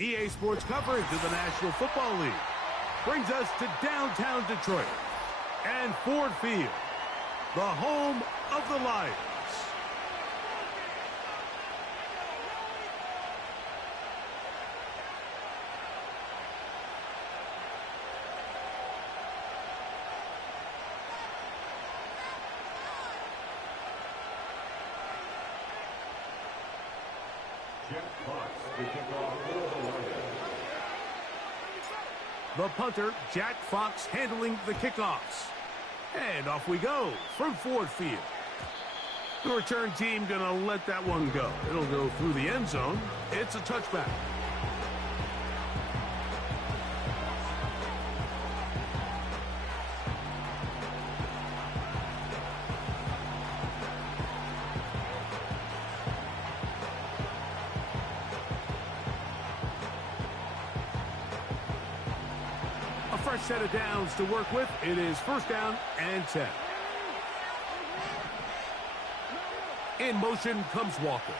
EA Sports coverage of the National Football League brings us to downtown Detroit and Ford Field, the home of the Lions. The punter, Jack Fox, handling the kickoffs. And off we go from Ford Field. The return team going to let that one go. It'll go through the end zone. It's a touchback. Fresh set of downs to work with. It is first down and 10. In motion comes Walker.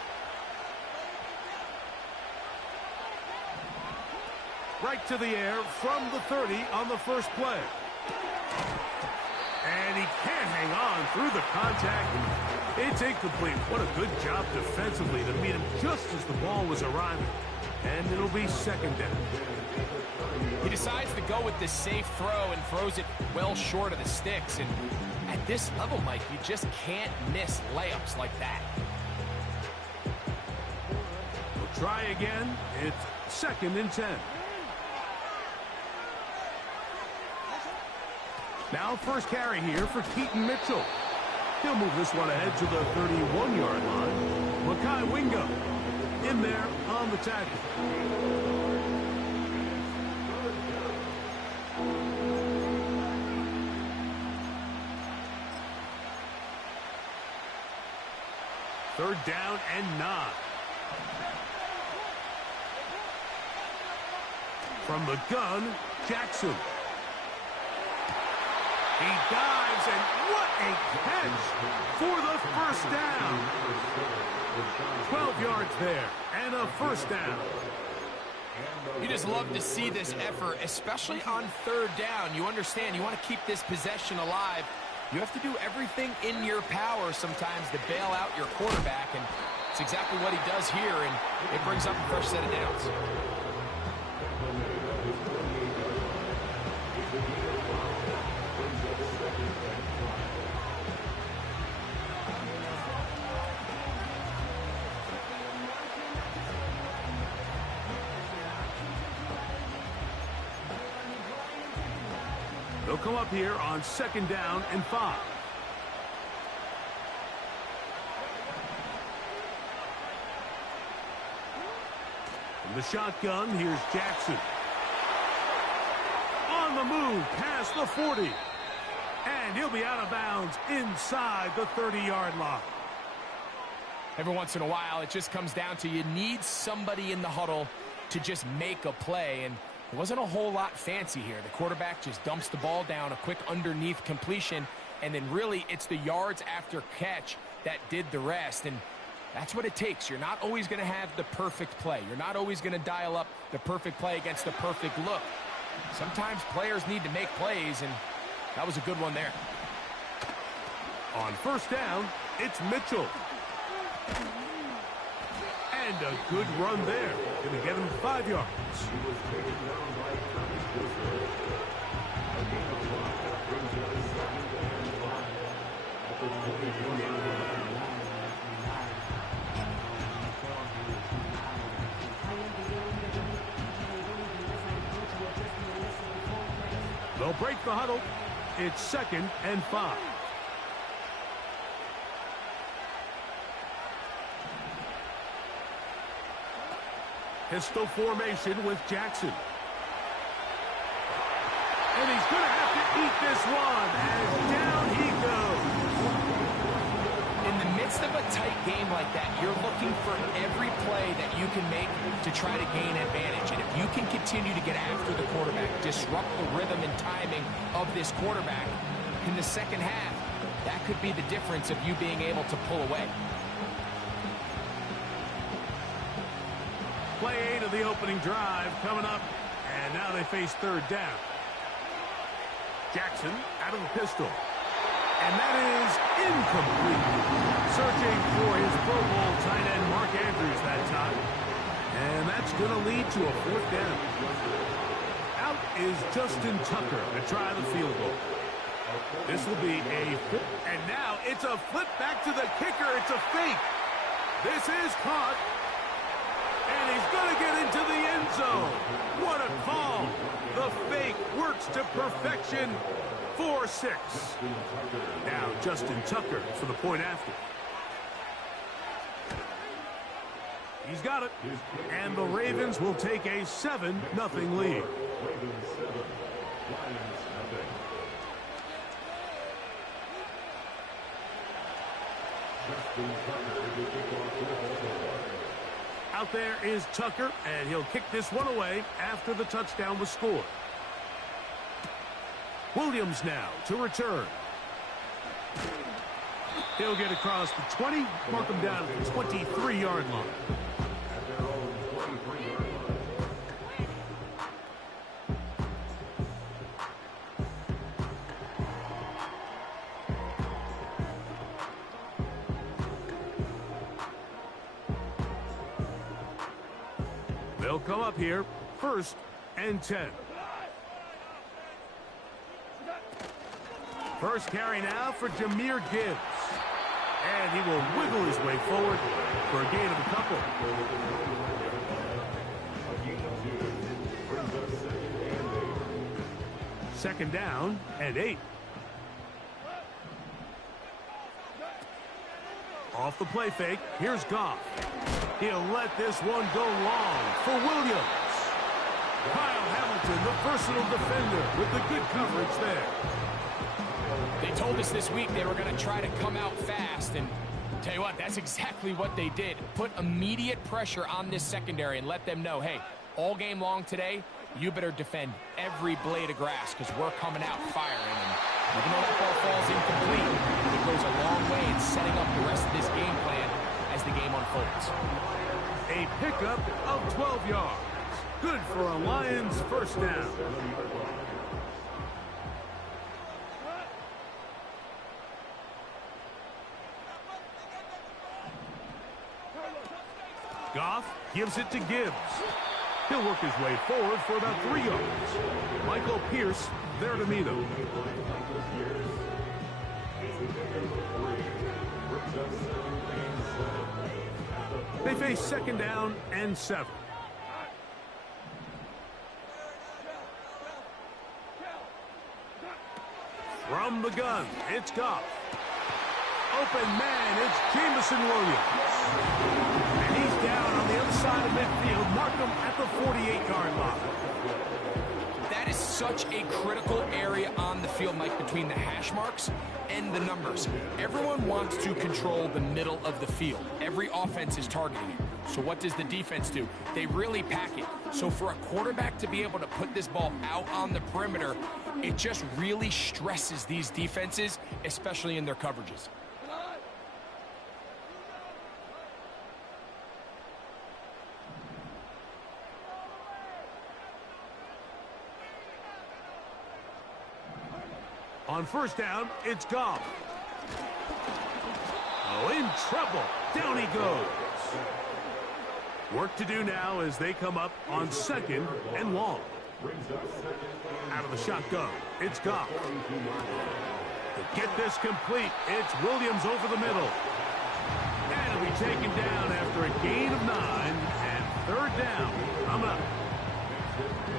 Right to the air from the 30 on the first play. And he can't hang on through the contact. It's incomplete. What a good job defensively to meet him just as the ball was arriving. And it'll be second down. He decides to go with this safe throw and throws it well short of the sticks. And at this level, Mike, you just can't miss layups like that. We'll try again. It's second and 10. Now first carry here for Keaton Mitchell. He'll move this one ahead to the 31-yard line. Mekhi Wingo in there on the tackle. Third down and 9. From the gun, Jackson. He dives, and what a catch for the first down. 12 yards there, and a first down. You just love to see this effort, especially on third down. You understand, you want to keep this possession alive. You have to do everything in your power sometimes to bail out your quarterback, and it's exactly what he does here, and it brings up a fresh set of downs. They'll come up here on second down and 5. From the shotgun, here's Jackson. On the move, past the 40. And he'll be out of bounds inside the 30-yard line. Every once in a while, it just comes down to you need somebody in the huddle to just make a play, and it wasn't a whole lot fancy here. The quarterback just dumps the ball down, a quick underneath completion, and then really it's the yards after catch that did the rest. And that's what it takes. You're not always going to have the perfect play. You're not always going to dial up the perfect play against the perfect look. Sometimes players need to make plays, and that was a good one there. On first down, it's Mitchell. And a good run there. Going to get him 5 yards. They'll break the huddle. It's second and 5. Pistol formation with Jackson. And he's going to have to eat this one as down he goes. In the midst midst of a tight game like that, you're looking for every play that you can make to try to gain advantage. And if you can continue to get after the quarterback, disrupt the rhythm and timing of this quarterback in the second half, that could be the difference of you being able to pull away. Play 8 of the opening drive coming up, and now they face third down. Jackson out of the pistol. And that is incomplete. Searching for his Pro Bowl tight end Mark Andrews that time. And that's going to lead to a fourth down. Out is Justin Tucker to try the field goal. This will be a flip. And now it's a flip back to the kicker. It's a fake. This is caught. And he's going to get into the end zone. What a call. The fake works to perfection. 4-6. Now Justin Tucker for the point after. He's got it. And the Ravens will take a 7-0 lead. Out there is Tucker, and he'll kick this one away after the touchdown was scored. Williams now to return. He'll get across the 20, mark him down at the 23-yard line. They'll come up here, 1st and 10. First carry now for Jahmyr Gibbs. And he will wiggle his way forward for a gain of a couple. Second down and 8. Off the play fake, here's Goff. He'll let this one go long for Williams. Kyle Hamilton, the versatile defender, with the good coverage there. They told us this week they were going to try to come out fast, and tell you what, that's exactly what they did. Put immediate pressure on this secondary and let them know, hey, all game long today, you better defend every blade of grass because we're coming out firing. And even though that ball falls incomplete, it goes a long way in setting up the rest of this game plan as the game unfolds. A pickup of 12 yards. Good for a Lions first down. Goff gives it to Gibbs. He'll work his way forward for about 3 yards. Michael Pierce there to meet him. They face second down and 7. From the gun, it's Goff. Open man, it's Jameson Williams. And he's down on the other side of midfield. Mark him at the 48-yard line. That is such a critical area on the field, Mike, between the hash marks and the numbers. Everyone wants to control the middle of the field. Every offense is targeting it. So what does the defense do? They really pack it. So for a quarterback to be able to put this ball out on the perimeter, it just really stresses these defenses, especially in their coverages. On first down, it's Goff. Oh, in trouble. Down he goes. Work to do now as they come up on second and long. Out of the shotgun, it's Goff. To get this complete, it's Williams over the middle. And he'll be taken down after a gain of 9 and third down. Coming up.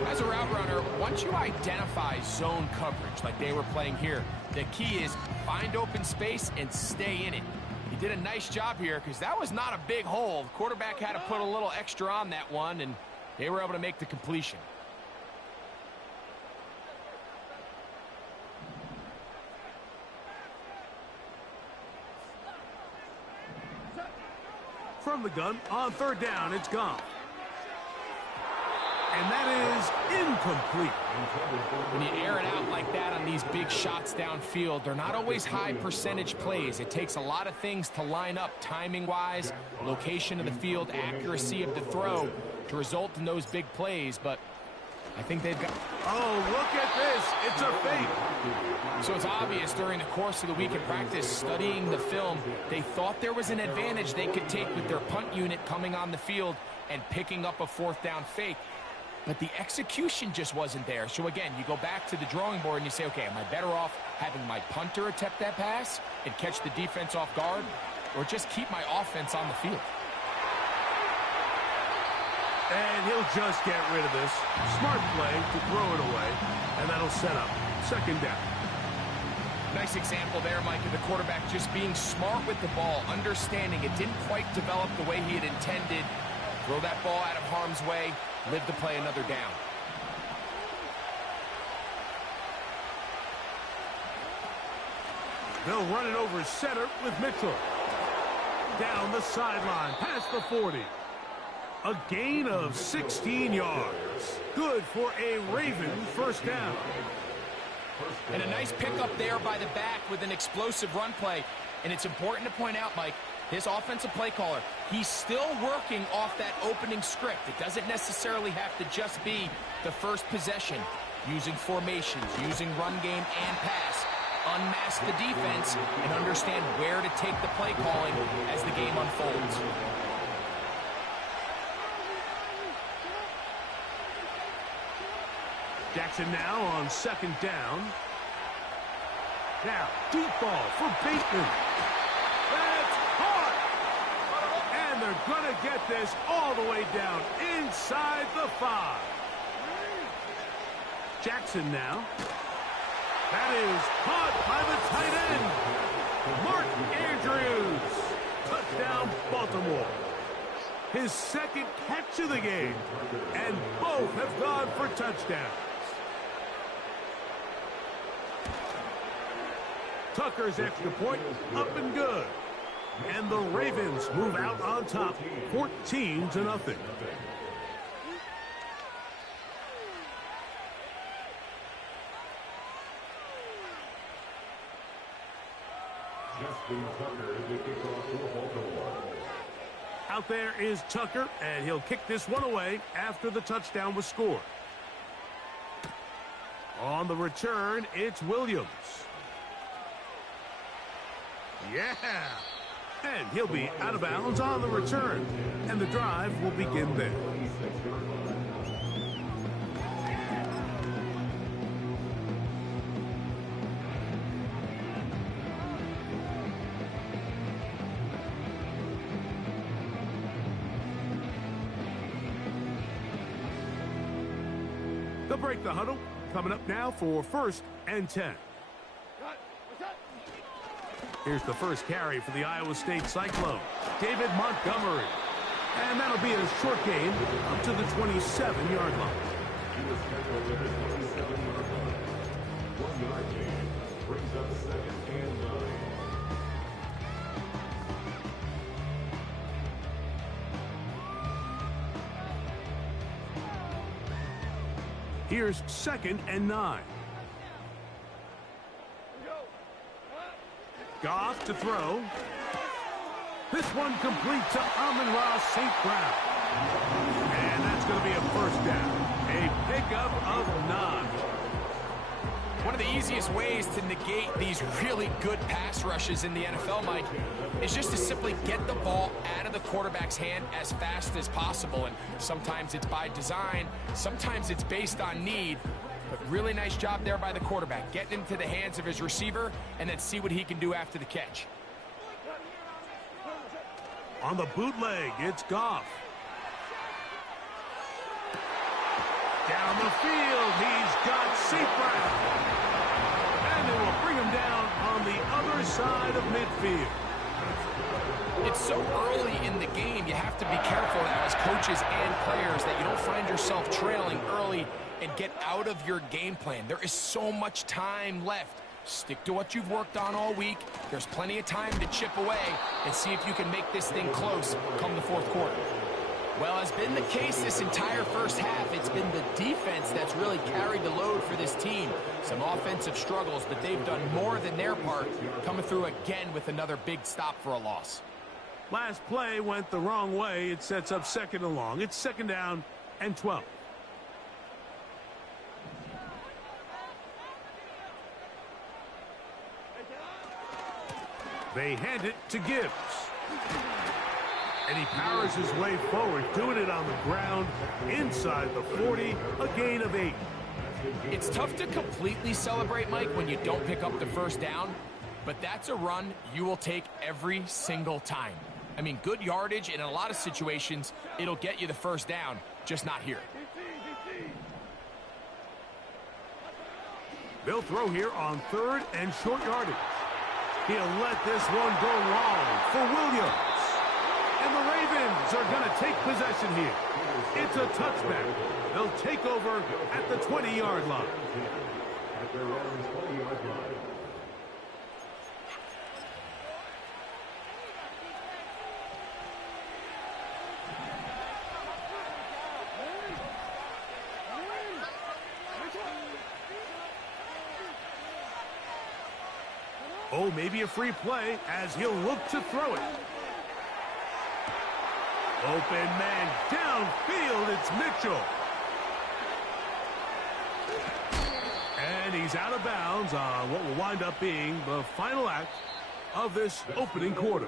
As a route runner, once you identify zone coverage like they were playing here, the key is find open space and stay in it. He did a nice job here because that was not a big hole. The quarterback had to put a little extra on that one, and they were able to make the completion. from the gun on third down. It's gone. And that is incomplete. When you air it out like that on these big shots downfield, they're not always high percentage plays. It takes a lot of things to line up timing-wise, location of the field, accuracy of the throw to result in those big plays, but I think they've got... Oh, look at this. It's a fake. So it's obvious during the course of the week in practice, studying the film, they thought there was an advantage they could take with their punt unit coming on the field and picking up a fourth down fake. But the execution just wasn't there. So again, you go back to the drawing board and you say, okay, am I better off having my punter attempt that pass and catch the defense off guard, or just keep my offense on the field? And he'll just get rid of this. Smart play to throw it away, and that'll set up second down. Nice example there, Mike, of the quarterback just being smart with the ball, understanding it didn't quite develop the way he had intended. Throw that ball out of harm's way, live to play another down. They'll run it over center with Mitchell. Down the sideline, past the 40. A gain of 16 yards. Good for a Raven first down. And a nice pickup there by the back with an explosive run play. And it's important to point out, Mike, his offensive play caller, he's still working off that opening script. It doesn't necessarily have to just be the first possession. Using formations, using run game and pass. Unmask the defense and understand where to take the play calling as the game unfolds. Jackson now on second down. Now, deep ball for Bateman. That's hard. And they're going to get this all the way down inside the 5. Jackson now. That is caught by the tight end. Mark Andrews. Touchdown, Baltimore. His second catch of the game. And both have gone for touchdowns. Tucker's extra point up and good. And the Ravens move out on top, 14-0. Out there is Tucker, and he'll kick this one away after the touchdown was scored. On the return, it's Williams. Yeah! And he'll be out of bounds on the return. And the drive will begin there. They'll break the huddle. Coming up now for 1st and 10. Here's the first carry for the Iowa State Cyclone, David Montgomery. And that'll be a short gain up to the 27-yard line. Here's 2nd and 9. Goff to throw. This one complete to Amon-Ra St. Brown. And that's going to be a first down. A pickup of 9. One of the easiest ways to negate these really good pass rushes in the NFL, Mike, is just to simply get the ball out of the quarterback's hand as fast as possible. And sometimes it's by design, sometimes it's based on need. But really nice job there by the quarterback. Getting into the hands of his receiver and then see what he can do after the catch. On the bootleg, it's Goff. Down the field, he's got St. Brown. And they will bring him down on the other side of midfield. It's so early in the game, you have to be careful now as coaches and players that you don't find yourself trailing early and get out of your game plan. There is so much time left Stick to what you've worked on all week. There's plenty of time to chip away and see if you can make this thing close come the fourth quarter. Well, as been the case this entire first half, it's been the defense that's really carried the load for this team. Some offensive struggles, but they've done more than their part, coming through again with another big stop for a loss. Last play went the wrong way. It sets up second and long. It's second down and 12. They hand it to Gibbs. And he powers his way forward, doing it on the ground inside the 40, a gain of 8. It's tough to completely celebrate, Mike, when you don't pick up the first down, but that's a run you will take every single time. I mean, good yardage, and in a lot of situations, it'll get you the first down, just not here. They'll throw here on third and short yardage. He'll let this one go long for Williams. And the Ravens are going to take possession here. It's a touchback. They'll take over at the 20-yard line. Oh, maybe a free play as he'll look to throw it. Open man downfield, it's Mitchell. And he's out of bounds on what will wind up being the final act of this opening quarter.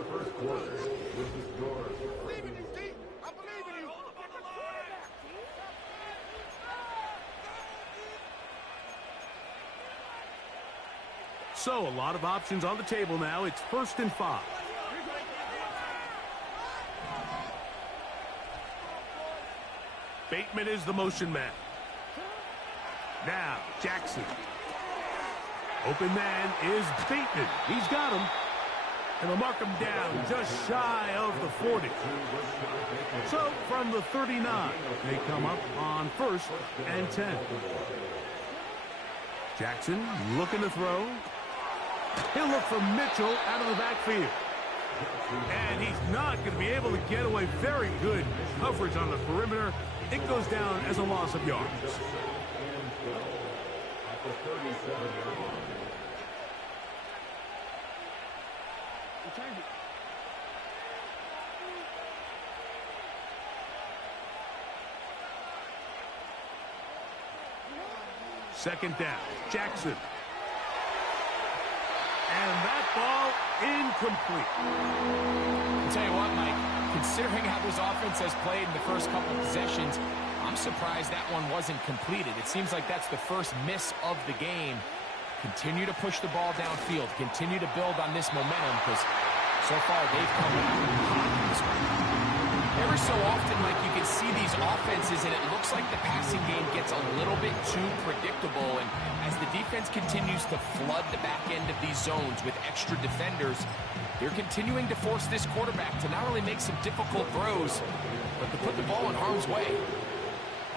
So, a lot of options on the table now. It's 1st and 5. Bateman is the motion man. Now, Jackson. Open man is Bateman. He's got him. And they'll mark him down just shy of the 40. So, from the 39, they come up on 1st and 10. Jackson looking to throw. He'll look for Mitchell out of the backfield. And he's not going to be able to get away. Very good coverage on the perimeter. It goes down as a loss of yards. Second down, Jackson. And that ball incomplete. I'll tell you what, Mike, considering how this offense has played in the first couple of possessions, I'm surprised that one wasn't completed. It seems like that's the first miss of the game. Continue to push the ball downfield. Continue to build on this momentum because so far they've come hot in this one. Every so often, Mike, you can see these offenses, and it looks like the passing game gets a little bit too predictable. And as the defense continues to flood the back end of these zones with extra defenders, they're continuing to force this quarterback to not only make some difficult throws, but to put the ball in harm's way.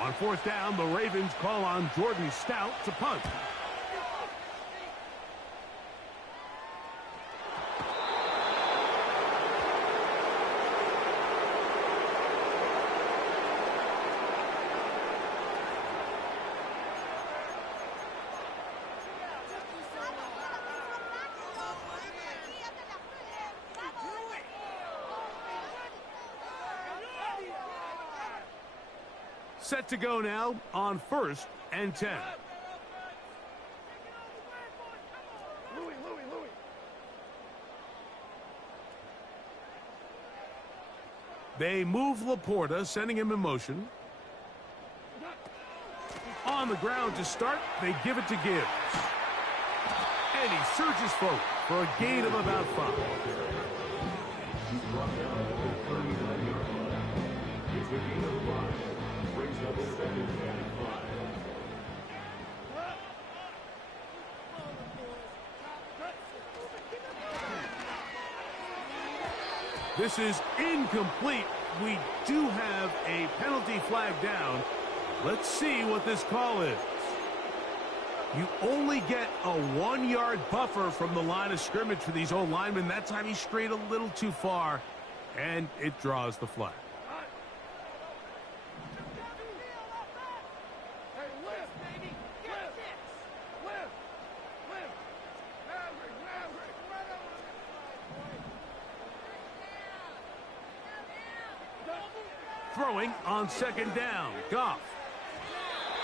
On 4th down, the Ravens call on Jordan Stout to punt. Set to go now on 1st and 10. They move Laporta, sending him in motion. On the ground to start, they give it to Gibbs. And he surges forward for a gain of about 5. This is incomplete. We do have a penalty flag down. Let's see what this call is. You only get a 1-yard buffer from the line of scrimmage for these old linemen. That time he strayed a little too far, and it draws the flag. Throwing on second down, Goff.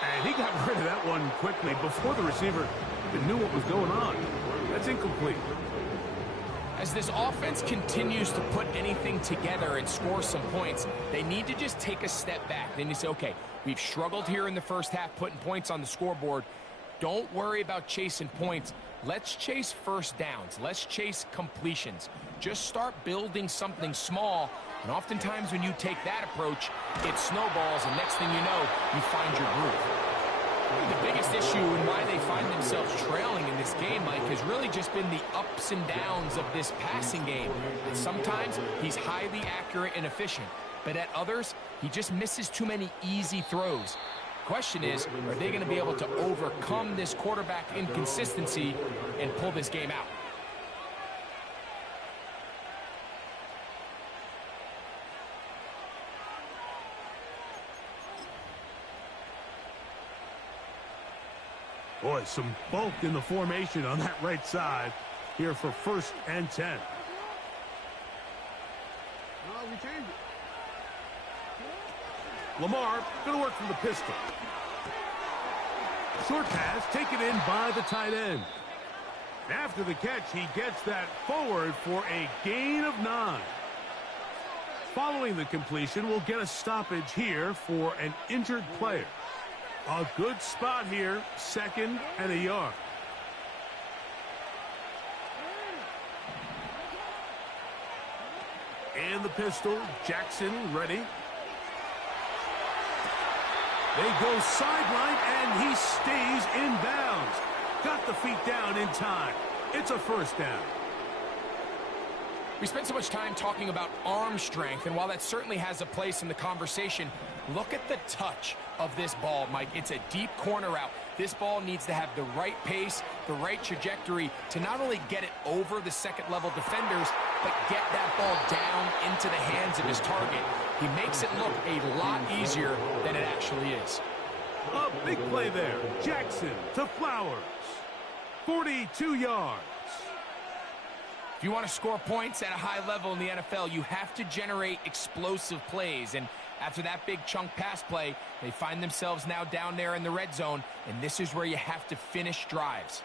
And he got rid of that one quickly before the receiver even knew what was going on. That's incomplete. As this offense continues to put anything together and score some points, they need to just take a step back. Then you say, okay, we've struggled here in the first half putting points on the scoreboard. Don't worry about chasing points. Let's chase first downs. Let's chase completions. Just start building something small. And oftentimes when you take that approach, it snowballs, and next thing you know, you find your groove. The biggest issue and why they find themselves trailing in this game, Mike, has really just been the ups and downs of this passing game. And sometimes he's highly accurate and efficient, but at others, he just misses too many easy throws. Question is, are they going to be able to overcome this quarterback inconsistency and pull this game out? Boy, some bulk in the formation on that right side here for 1st and 10. Lamar going to work from the pistol. Short pass taken in by the tight end. After the catch, he gets that forward for a gain of 9. Following the completion, we'll get a stoppage here for an injured player. A good spot here, 2nd and a yard. And the pistol, Jackson ready. They go sideline, and he stays in bounds. Got the feet down in time. It's a 1st down. We spent so much time talking about arm strength, and while that certainly has a place in the conversation, look at the touch of this ball, Mike. It's a deep corner route. This ball needs to have the right pace, the right trajectory to not only get it over the second-level defenders, but get that ball down into the hands of his target. He makes it look a lot easier than it actually is. A big play there. Jackson to Flowers. 42 yards. If you want to score points at a high level in the NFL, you have to generate explosive plays. And after that big chunk pass play, they find themselves now down there in the red zone, and this is where you have to finish drives.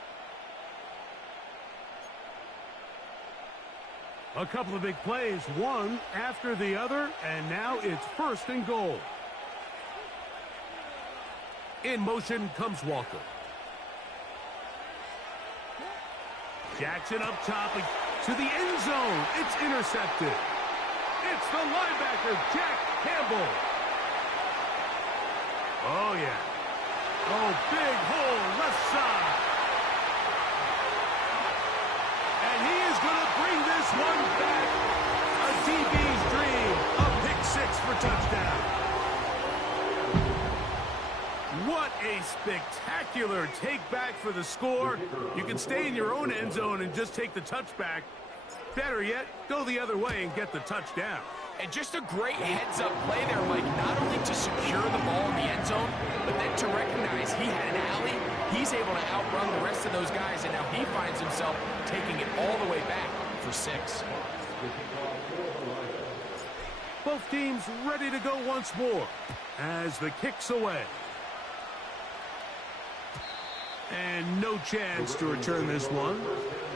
A couple of big plays, one after the other, and now it's 1st and goal. In motion comes Walker. Jackson up top to the end zone. It's intercepted. It's the linebacker, Jack Campbell. Oh, yeah. Oh, big hole left side. And he is going to bring this one back. A DB's dream. A pick 6 for touchdown. What a spectacular take back for the score. You can stay in your own end zone and just take the touchback. Better yet, go the other way and get the touchdown. And just a great heads-up play there, Mike, not only to secure the ball in the end zone, but then to recognize he had an alley. He's able to outrun the rest of those guys, and now he finds himself taking it all the way back for 6. Both teams ready to go once more as the kick's away. And no chance to return this one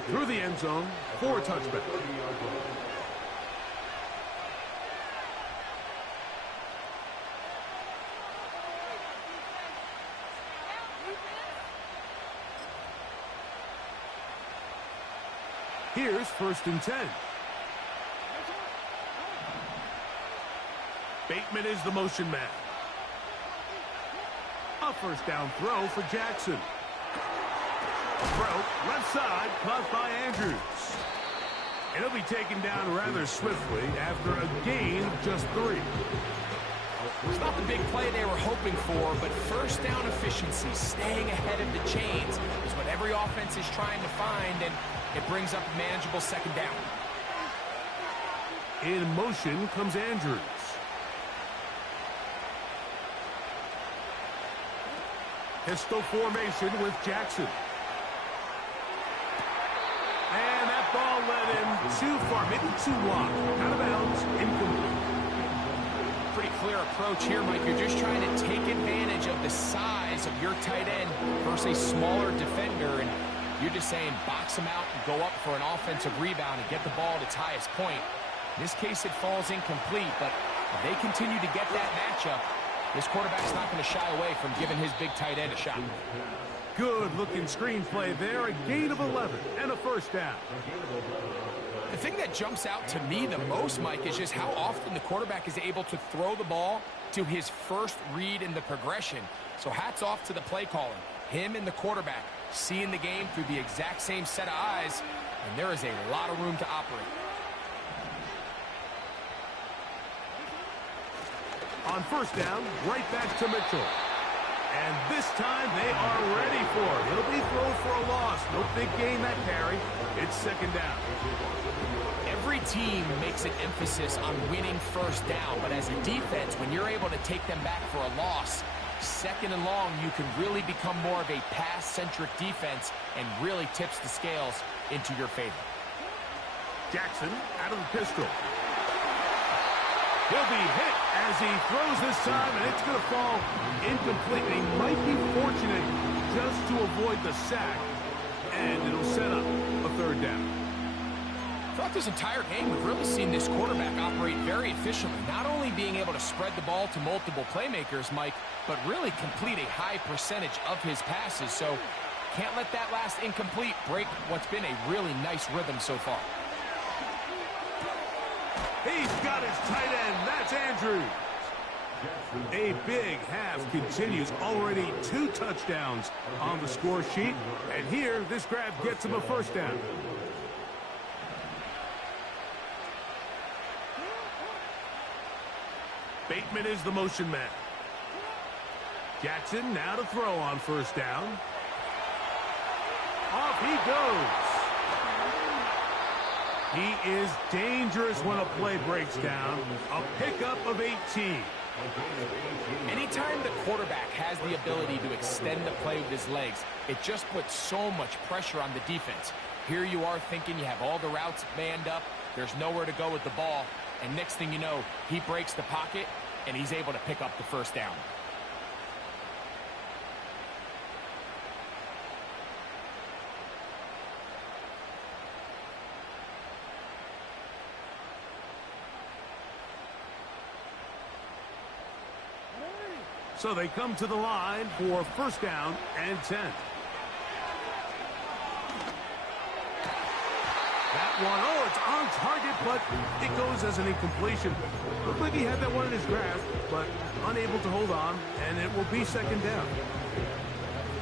through the end zone for a touchback. Here's 1st and 10. Bateman is the motion man. A 1st down throw for Jackson. Throw, left side, caught by Andrews. It'll be taken down rather swiftly after a gain of just 3. It's not the big play they were hoping for, but first down efficiency, staying ahead of the chains, is what every offense is trying to find, and it brings up a manageable second down. In motion comes Andrews. Pistol formation with Jackson. And that ball led him too far, maybe too wide. Out of bounds, incomplete. Pretty clear approach here, Mike. You're just trying to take advantage of the size of your tight end versus a smaller defender, and you're just saying box him out and go up for an offensive rebound and get the ball at its highest point. In this case, it falls incomplete, but if they continue to get that matchup, this quarterback's not going to shy away from giving his big tight end a shot. Good-looking screenplay there. A gain of 11 and a first down. The thing that jumps out to me the most, Mike, is just how often the quarterback is able to throw the ball to his first read in the progression. So hats off to the play caller. Him and the quarterback seeing the game through the exact same set of eyes, and there is a lot of room to operate. On first down, right back to Mitchell. And this time they are ready for it. He'll be thrown for a loss. No big gain that carry. It's second down. Every team makes an emphasis on winning first down, but as a defense, when you're able to take them back for a loss, second and long, you can really become more of a pass-centric defense and really tips the scales into your favor. Jackson out of the pistol. He'll be hit as he throws this time, and it's going to fall incomplete. He might be fortunate just to avoid the sack, and it'll set up a third down. Throughout this entire game, we've really seen this quarterback operate very efficiently, not only being able to spread the ball to multiple playmakers, Mike, but really complete a high percentage of his passes. So can't let that last incomplete break what's been a really nice rhythm so far. He's got his tight end. That's Andrews. A big half continues. Already 2 touchdowns on the score sheet. And here, this grab gets him a first down. Bateman is the motion man. Jackson now to throw on first down. Off he goes. He is dangerous when a play breaks down. A pickup of 18. Anytime the quarterback has the ability to extend the play with his legs, it just puts so much pressure on the defense. Here you are thinking you have all the routes manned up. There's nowhere to go with the ball. And next thing you know, he breaks the pocket, and he's able to pick up the first down. So they come to the line for first down and 10. That one, oh, it's on target, but it goes as an incompletion. Looked like he had that one in his grasp, but unable to hold on, and it will be second down.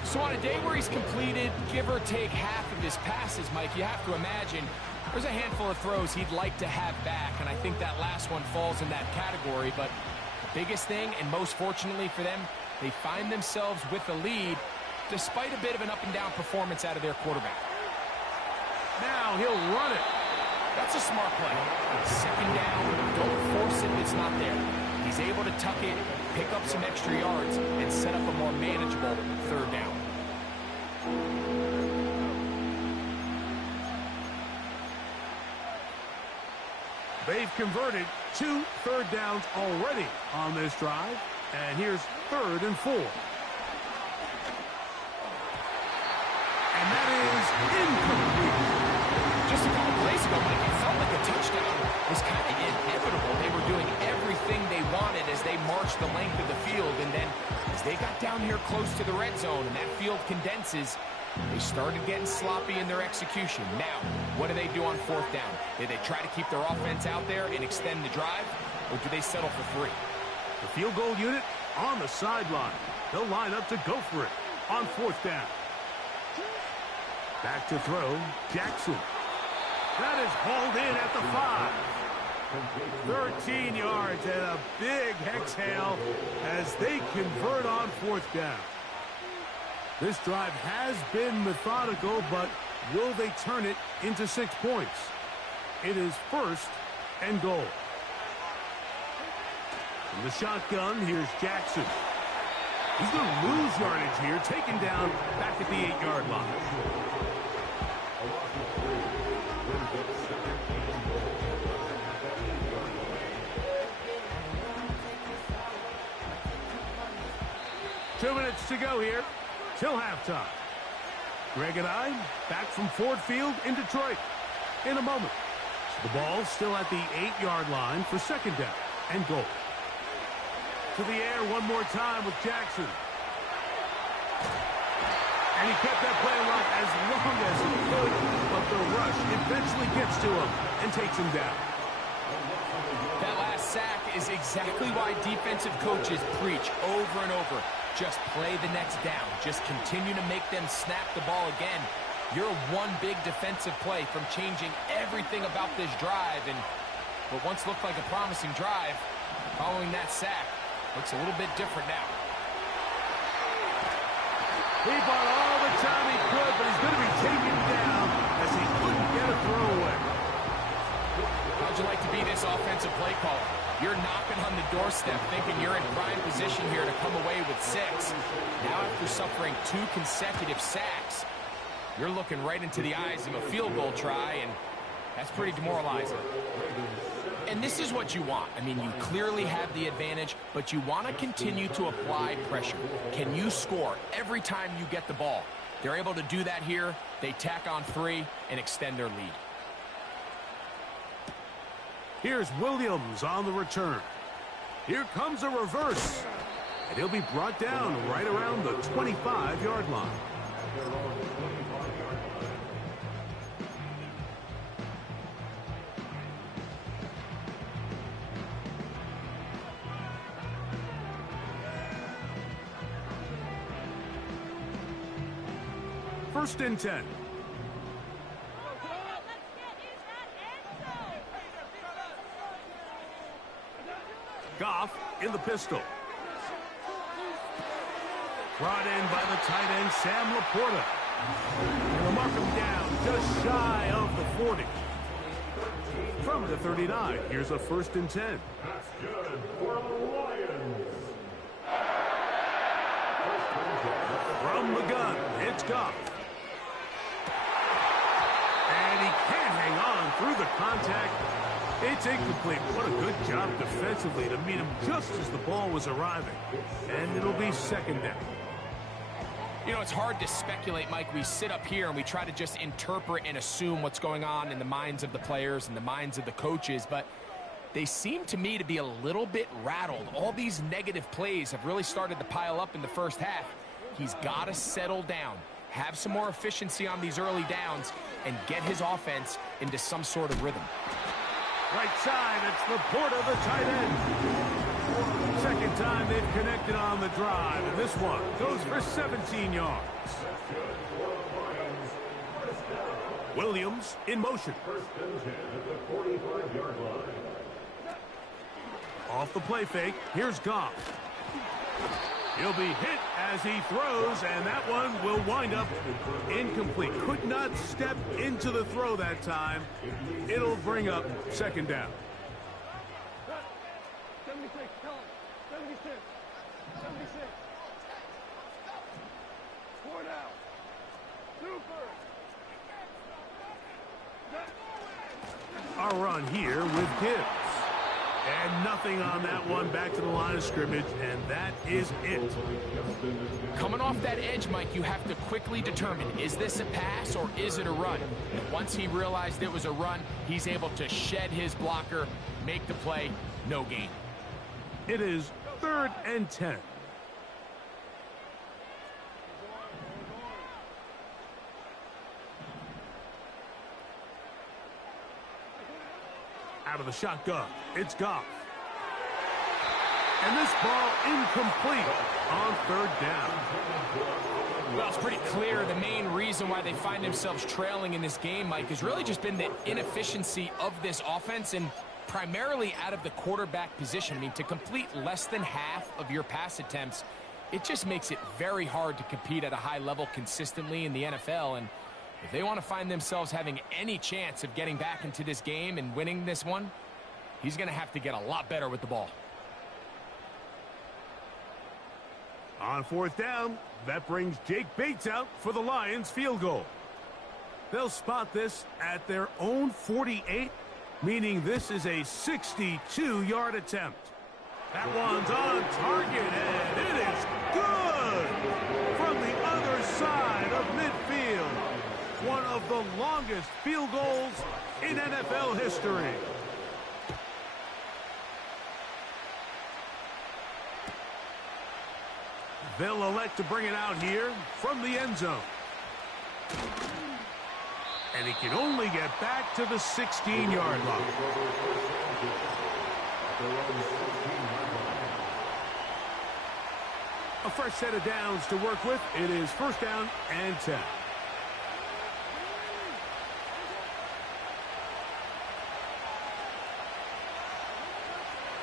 So on a day where he's completed, give or take half of his passes, Mike, you have to imagine there's a handful of throws he'd like to have back, and I think that last one falls in that category, but biggest thing, and most fortunately for them, they find themselves with a lead despite a bit of an up-and-down performance out of their quarterback. Now he'll run it. That's a smart play. Second down, don't force it if it's not there. He's able to tuck it, pick up some extra yards, and set up a more manageable third down. They've converted 2 third downs already on this drive. And here's 3rd and 4. And that is incomplete. Just a couple plays ago, Mike, it felt like a touchdown was kind of inevitable. They were doing everything they wanted as they marched the length of the field. And then as they got down here close to the red zone and that field condenses, they started getting sloppy in their execution. Now, what do they do on 4th down? Do they try to keep their offense out there and extend the drive, or do they settle for 3? The field goal unit on the sideline. They'll line up to go for it on 4th down. Back to throw, Jackson. That is hauled in at the 5. 13 yards and a big exhale as they convert on fourth down. This drive has been methodical, but will they turn it into 6 points? It is first and goal. From the shotgun, here's Jackson. He's going to lose yardage here, taken down back at the 8-yard line. Two minutes to go here till halftime. Greg and I back from Ford Field in Detroit in a moment. The ball still at the 8-yard line for second down and goal. To the air one more time with Jackson. And he kept that play alive as long as he could, but the rush eventually gets to him and takes him down. That last sack is exactly why defensive coaches preach over and over. Just play the next down. Just continue to make them snap the ball again. You're one big defensive play from changing everything about this drive. And what once looked like a promising drive, following that sack, looks a little bit different now. He bought all the time he could, but he's going to be taken down as he couldn't get a throw away. How'd you like to be this offensive play caller? You're knocking on the doorstep thinking you're in prime position here to come away with 6. Now after suffering 2 consecutive sacks, you're looking right into the eyes of a field goal try, and that's pretty demoralizing. And this is what you want. I mean, you clearly have the advantage, but you want to continue to apply pressure. Can you score every time you get the ball? They're able to do that here. They tack on 3 and extend their lead. Here's Williams on the return. Here comes a reverse. And he'll be brought down right around the 25-yard line. First and 10. Goff in the pistol. Brought in by the tight end, Sam Laporta. They'll mark him down just shy of the 40. From the 39, here's a first and 10. That's good for the Lions. From the gun, it's Goff. And he can't hang on through the contact. It's incomplete. What a good job defensively to meet him just as the ball was arriving. And it'll be second down. You know, it's hard to speculate, Mike. We sit up here and we try to just interpret and assume what's going on in the minds of the players and the minds of the coaches, but they seem to me to be a little bit rattled. All these negative plays have really started to pile up in the first half. He's got to settle down, have some more efficiency on these early downs, and get his offense into some sort of rhythm. Right side, it's Laporta, the tight end. Second time they've connected on the drive, and this one goes for 17 yards. Williams in motion. First and 10 at the 45-yard line. Off the play fake, here's Goff. He'll be hit as he throws, and that one will wind up incomplete. Could not step into the throw that time. It'll bring up second down. 76, tell him. 76. 76. 4 down. Super. Our run here with Gibbs. And nothing on that one, back to the line of scrimmage, and that is it. Coming off that edge, Mike, you have to quickly determine, is this a pass or is it a run? And once he realized it was a run, he's able to shed his blocker, make the play, no gain. It is third and 10. Out of the shotgun, it's Goff. And this ball incomplete on third down. Well, it's pretty clear the main reason why they find themselves trailing in this game, Mike, has really just been the inefficiency of this offense, and primarily out of the quarterback position. I mean, to complete less than half of your pass attempts, it just makes it very hard to compete at a high level consistently in the NFL. And if they want to find themselves having any chance of getting back into this game and winning this one, he's going to have to get a lot better with the ball. On fourth down, that brings Jake Bates out for the Lions field goal. They'll spot this at their own 48, meaning this is a 62-yard attempt. That one's on target, and it is good! From the other side of midfield. One of the longest field goals in NFL history. They'll elect to bring it out here from the end zone. And he can only get back to the 16-yard line. A fresh set of downs to work with. It is first down and 10.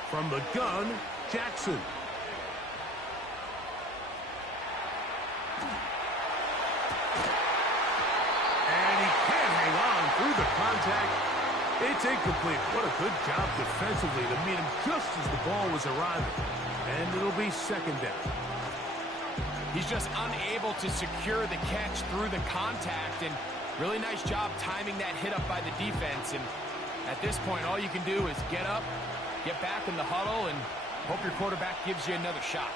From the gun, Jackson. Through the contact, it's incomplete. What a good job defensively to meet him just as the ball was arriving. And it'll be second down. He's just unable to secure the catch through the contact, and really nice job timing that hit up by the defense. And at this point, all you can do is get up, get back in the huddle, and hope your quarterback gives you another shot.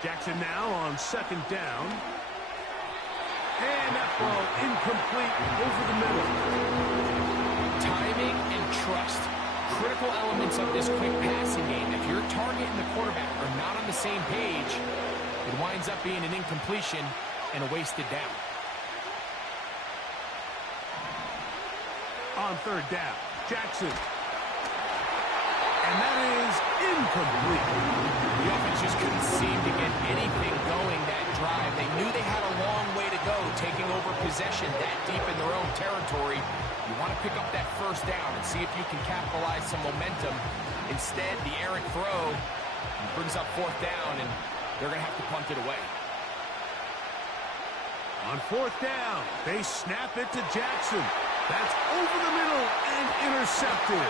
Jackson now on second down. And that ball incomplete over the middle. Timing and trust. Critical elements of this quick passing game. If your target and the quarterback are not on the same page, it winds up being an incompletion and a wasted down. On third down, Jackson. And that is incomplete. The offense just couldn't seem to get anything going that drive. They knew they had a long way to go, taking over possession that deep in their own territory. You want to pick up that first down and see if you can capitalize some momentum. Instead, the errant throw brings up fourth down, and they're going to have to punt it away. On fourth down, they snap it to Jackson. That's over the middle and intercepted.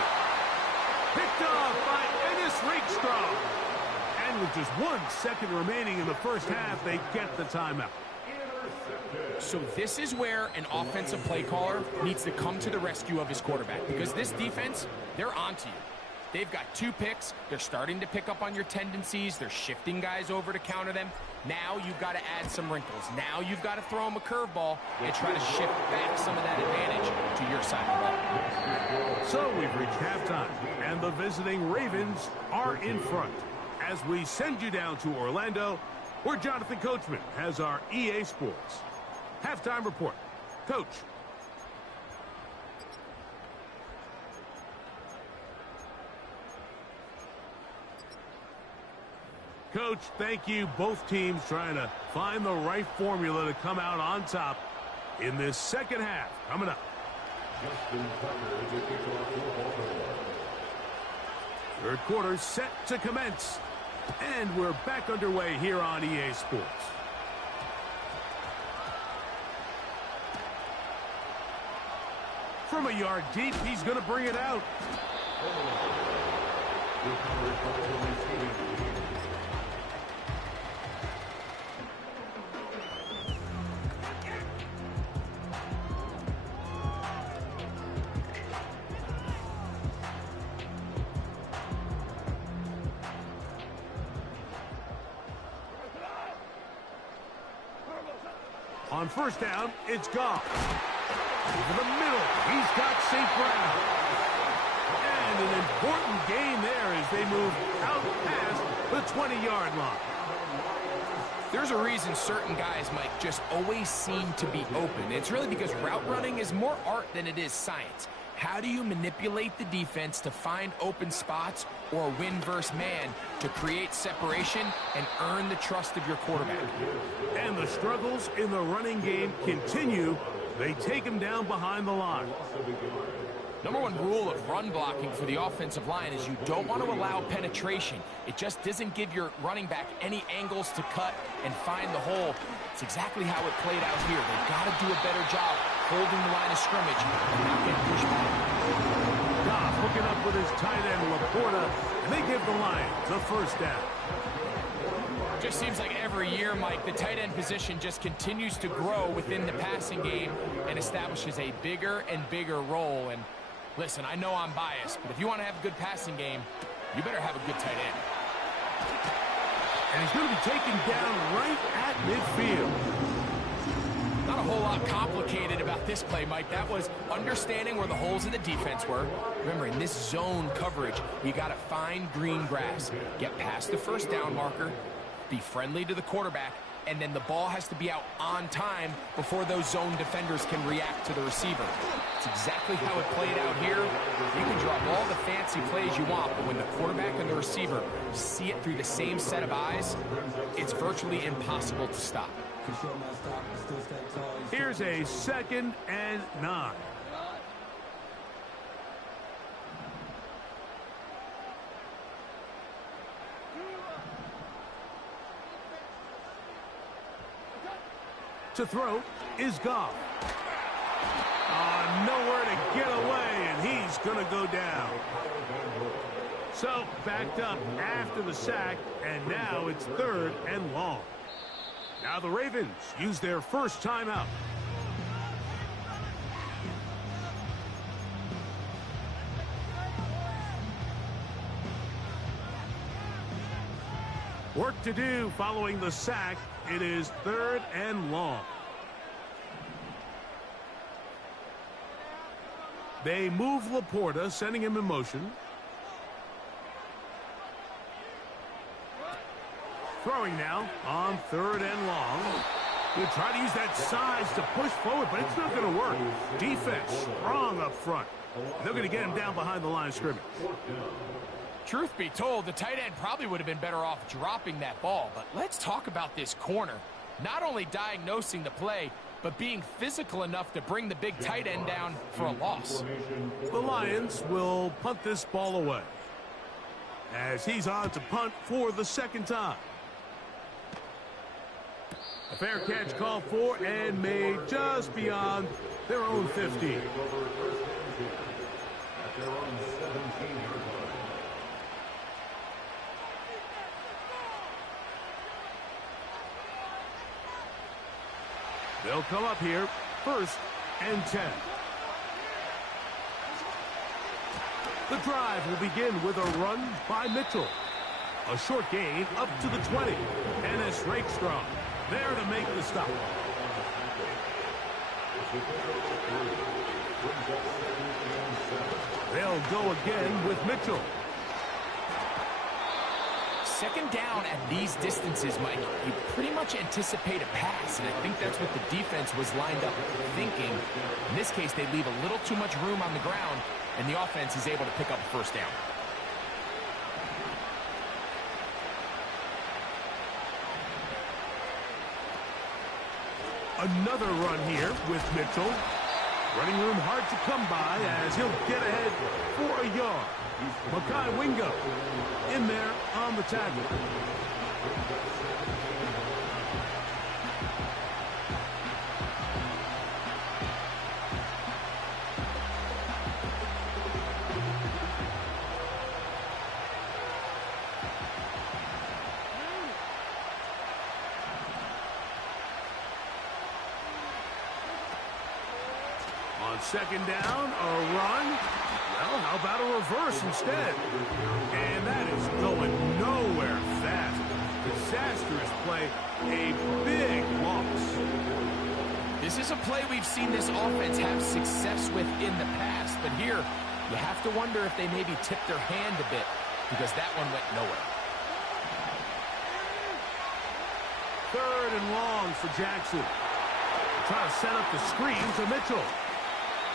Picked off by Ennis Rakestraw. And with just 1 second remaining in the first half, they get the timeout. So this is where an offensive play caller needs to come to the rescue of his quarterback, because this defense, they're onto you. They've got 2 picks. They're starting to pick up on your tendencies. They're shifting guys over to counter them. Now you've got to add some wrinkles. Now you've got to throw them a curveball and try to shift back some of that advantage to your side of the ball. So we've reached halftime, and the visiting Ravens are in front. As we send you down to Orlando, where Jonathan Coachman has our EA Sports halftime report. Coach. Coach, thank you. Both teams trying to find the right formula to come out on top in this second half. Coming up. Third quarter set to commence. And we're back underway here on EA Sports. From a yard deep, he's going to bring it out. On first down, it's Goff. Over the middle, he's got St. Brown. And an important gain there as they move out past the 20-yard line. There's a reason certain guys, Mike, just always seem to be open. It's really because route running is more art than it is science. How do you manipulate the defense to find open spots or win versus man to create separation and earn the trust of your quarterback? And the struggles in the running game continue. They take him down behind the line. Number one rule of run blocking for the offensive line is you don't want to allow penetration. It just doesn't give your running back any angles to cut and find the hole. It's exactly how it played out here. They've got to do a better job holding the line of scrimmage and not get pushed back. Goff hooking up with his tight end, Laporta, and they give the Lions a first down. Just seems like every year, Mike, the tight end position just continues to grow within the passing game and establishes a bigger and bigger role. And listen, I know I'm biased, but if you want to have a good passing game, you better have a good tight end. And he's going to be taken down right at midfield. Not a whole lot complicated about this play, Mike. That was understanding where the holes in the defense were. Remember, in this zone coverage, you got to find green grass. Get past the first down marker, be friendly to the quarterback, and then the ball has to be out on time before those zone defenders can react to the receiver. It's exactly how it played out here. You can drop all the fancy plays you want, but when the quarterback and the receiver see it through the same set of eyes, it's virtually impossible to stop. Here's a 2nd and 9. To throw is Goff. Nowhere to get away, and he's going to go down. So, backed up after the sack, and now it's 3rd and long. Now the Ravens use their first timeout. Work to do following the sack. It is 3rd and long. They move Laporta, sending him in motion. Throwing now on 3rd and long. He'll try to use that size to push forward, but it's not going to work. Defense strong up front. They're going to get him down behind the line of scrimmage. Truth be told, the tight end probably would have been better off dropping that ball. But let's talk about this corner. Not only diagnosing the play, but being physical enough to bring the big tight end down for a loss. The Lions will punt this ball away as he's on to punt for the 2nd time. A fair catch called for and made just beyond their own 15. They'll come up here, 1st and 10. The drive will begin with a run by Mitchell. A short gain up to the 20. Ennis Rakestraw there to make the stop. They'll go again with Mitchell. 2nd down at these distances, Mike, you pretty much anticipate a pass, and I think that's what the defense was lined up thinking. In this case, they leave a little too much room on the ground, and the offense is able to pick up a 1st down. Another run here with Mitchell. Running room hard to come by as he'll get ahead for a yard. Makai Wingo in there on the tackle. On 2nd down, a run. Well, how about a reverse instead? And that is going nowhere fast. Disastrous play, a big loss. This is a play we've seen this offense have success with in the past, but here you have to wonder if they maybe tipped their hand a bit because that one went nowhere. 3rd and long for Jackson. Trying to set up the screen to Mitchell.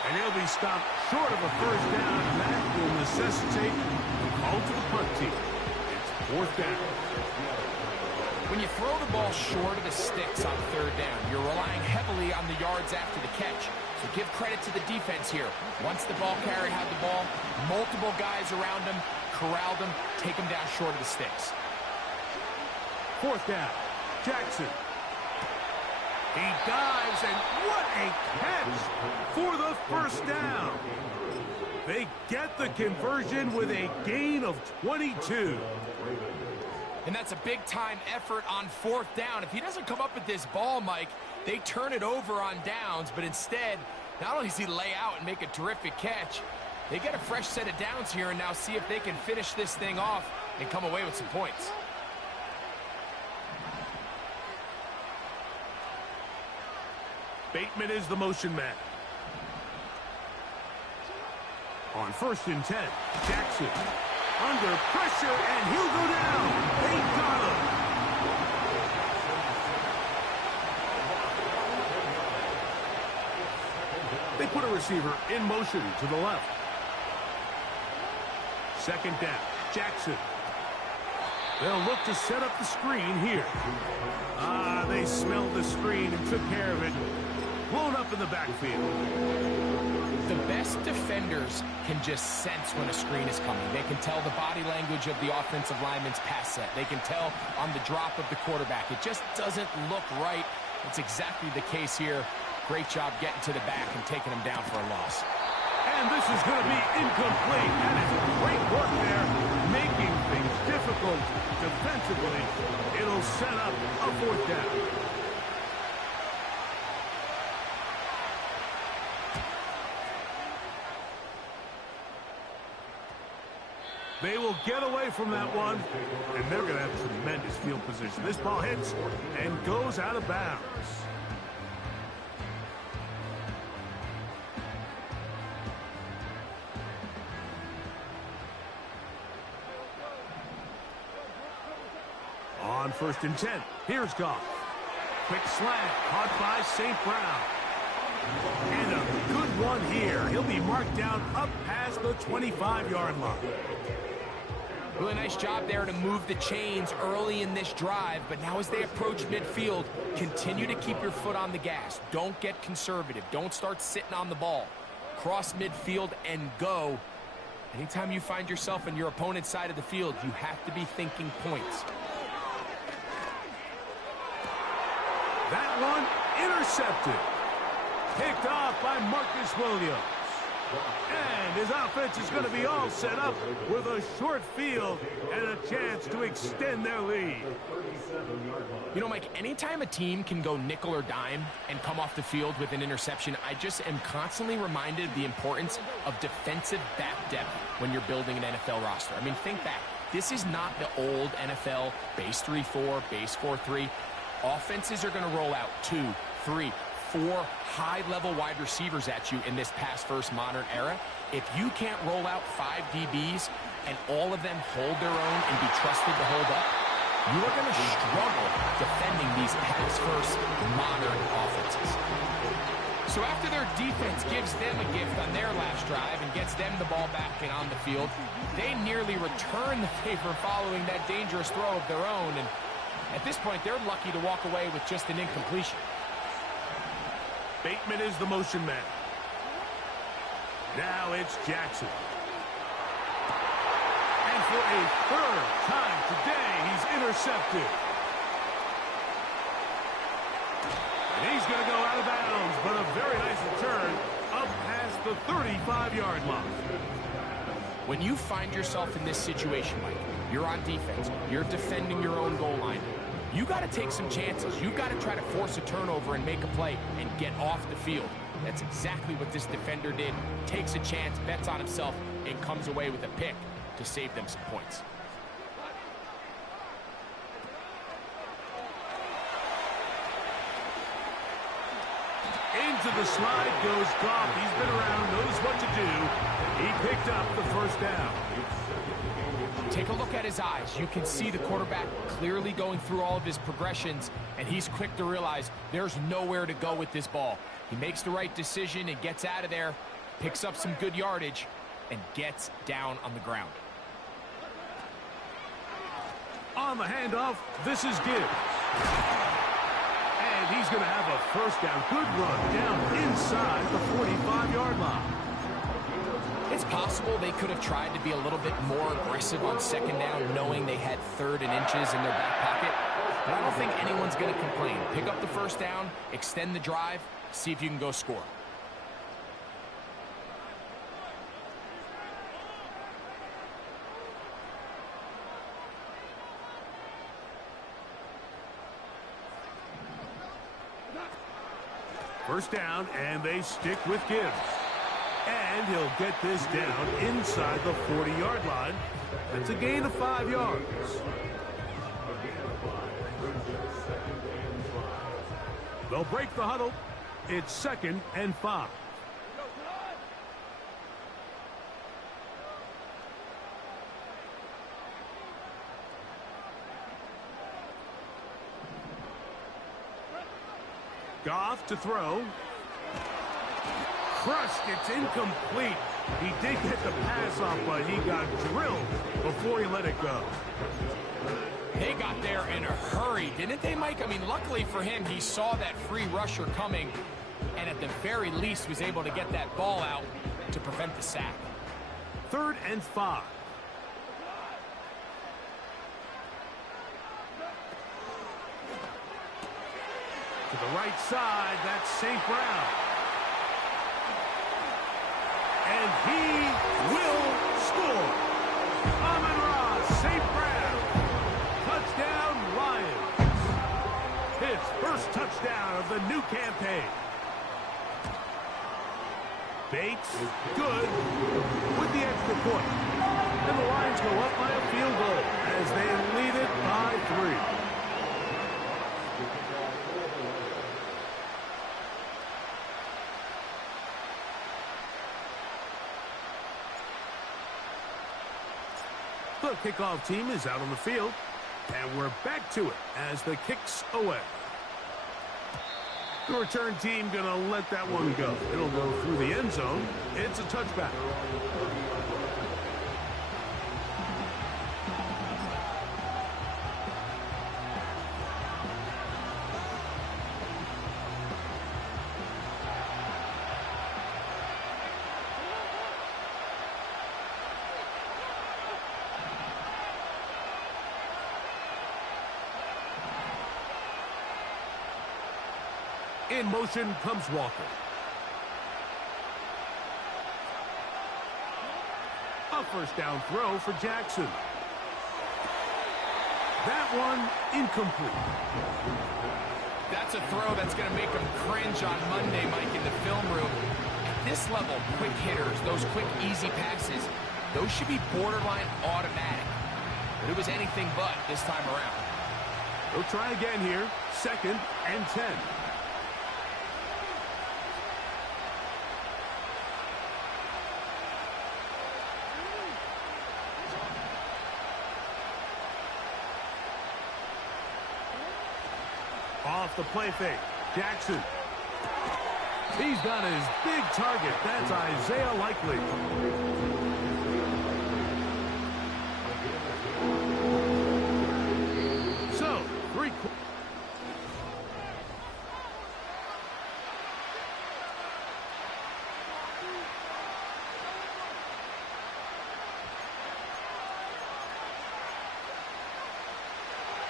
And he'll be stopped short of a first down, and that will necessitate a call to the punt team. It's fourth down. When you throw the ball short of the sticks on third down, you're relying heavily on the yards after the catch. So give credit to the defense here. Once the ball carrier had the ball, multiple guys around him, corralled him, take him down short of the sticks. Fourth down. Jackson. He dives, and what a catch for the first down. They get the conversion with a gain of 22. And that's a big-time effort on fourth down. If he doesn't come up with this ball, Mike, they turn it over on downs, but instead, not only does he lay out and make a terrific catch, they get a fresh set of downs here and now see if they can finish this thing off and come away with some points. Bateman is the motion man. On 1st and 10, Jackson under pressure, and he'll go down. They got him. They put a receiver in motion to the left. 2nd down, Jackson. They'll look to set up the screen here. They smelled the screen and took care of it. Blown up in the backfield. The best defenders can just sense when a screen is coming. They can tell the body language of the offensive lineman's pass set. They can tell on the drop of the quarterback. It just doesn't look right. It's exactly the case here. Great job getting to the back and taking him down for a loss. And this is going to be incomplete. That is great work there, making things difficult defensively. It'll set up a 4th down. They will get away from that one, and they're going to have tremendous field position. This ball hits and goes out of bounds. On 1st and 10, here's Goff. Quick slant, caught by St. Brown. And a good one here. He'll be marked down up past the 25-yard line. Really nice job there to move the chains early in this drive, but now as they approach midfield, continue to keep your foot on the gas. Don't get conservative. Don't start sitting on the ball. Cross midfield and go. Anytime you find yourself on your opponent's side of the field, you have to be thinking points. That one intercepted. Picked off by Marcus Williams. And his offense is going to be all set up with a short field and a chance to extend their lead. You know, Mike, anytime a team can go nickel or dime and come off the field with an interception, I just am constantly reminded of the importance of defensive back depth when you're building an NFL roster. I mean, think back. This is not the old NFL base 3-4, base 4-3. Offenses are going to roll out 2, 3, 4 high-level wide receivers at you in this pass-first modern era. If you can't roll out 5 DBs and all of them hold their own and be trusted to hold up, you are going to struggle defending these pass-first modern offenses. So after their defense gives them a gift on their last drive and gets them the ball back and on the field, they nearly return the favor following that dangerous throw of their own. And at this point, they're lucky to walk away with just an incompletion. Bateman is the motion man. Now it's Jackson. And for a 3rd time today, he's intercepted. And he's going to go out of bounds, but a very nice return up past the 35-yard line. When you find yourself in this situation, Mike, you're on defense, you're defending your own goal line, you got to take some chances. You got to try to force a turnover and make a play and get off the field. That's exactly what this defender did. Takes a chance, bets on himself, and comes away with a pick to save them some points. Into the slide goes Goff. He's been around, knows what to do. He picked up the first down. Take a look at his eyes. You can see the quarterback clearly going through all of his progressions, and he's quick to realize there's nowhere to go with this ball. He makes the right decision and gets out of there, picks up some good yardage, and gets down on the ground. On the handoff, this is Gibbs. And he's going to have a first down. Good run down inside the 45-yard line. It's possible they could have tried to be a little bit more aggressive on second down, knowing they had 3rd and inches in their back pocket. But I don't think anyone's going to complain. Pick up the first down, extend the drive, see if you can go score. First down, and they stick with Gibbs. And he'll get this down inside the 40-yard line. That's a gain of 5 yards. They'll break the huddle. It's 2nd and 5. Goff to throw. Crushed. It's incomplete. He did get the pass off, but he got drilled before he let it go. They got there in a hurry, didn't they, Mike? I mean, luckily for him, he saw that free rusher coming, and at the very least was able to get that ball out to prevent the sack. 3rd and 5. To the right side, that's St. Brown. And he will score. Amon-Ra, St. Brown. Touchdown, Lions. His first touchdown of the new campaign. Bates, good, with the extra point. And the Lions go up by a field goal as they lead it by 3. The kickoff team is out on the field, and we're back to it as the kick's away. The return team going to let that one go. It'll go through the end zone. It's a touchback. In motion comes Walker. A first down throw for Jackson. That one incomplete. That's a throw that's going to make them cringe on Monday, Mike, in the film room. At this level, quick hitters, those quick, easy passes, those should be borderline automatic. But it was anything but this time around. They'll try again here. 2nd and 10. Off the play fake. Jackson. He's got his big target. That's Isaiah Likely. So,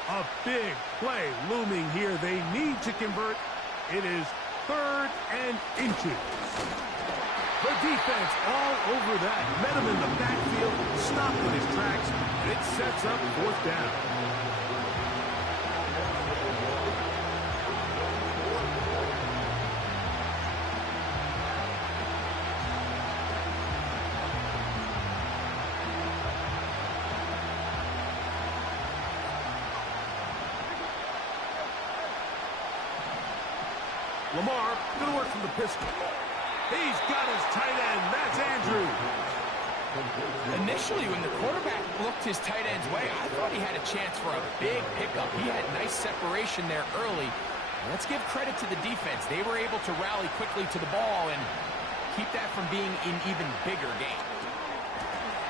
a big play looming here. They need to convert. It is 3rd and inches. The defense all over that. Met him in the backfield, stopped in his tracks, and it sets up 4th down. Lamar going to work from the pistol. He's got his tight end. That's Andrews. Initially, when the quarterback looked his tight end's way, I thought he had a chance for a big pickup. He had nice separation there early. Let's give credit to the defense. They were able to rally quickly to the ball, and keep that from being an even bigger game.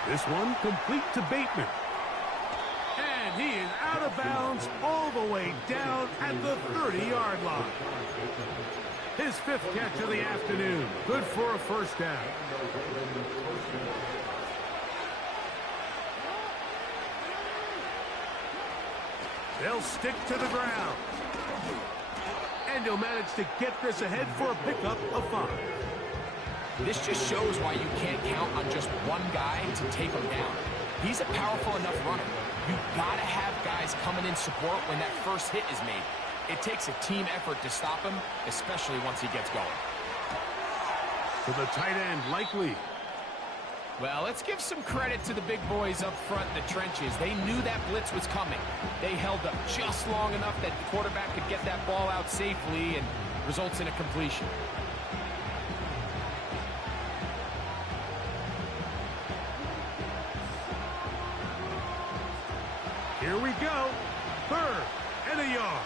This one complete to Bateman. And he is out of bounds all the way down at the 30-yard line. His 5th catch of the afternoon. Good for a first down. They'll stick to the ground. And he'll manage to get this ahead for a pickup of 5. This just shows why you can't count on just one guy to take him down. He's a powerful enough runner. You've got to have guys coming in support when that first hit is made. It takes a team effort to stop him, especially once he gets going. To the tight end, Likely. Well, let's give some credit to the big boys up front in the trenches. They knew that blitz was coming. They held up just long enough that the quarterback could get that ball out safely and results in a completion. Here we go. 3rd and a yard.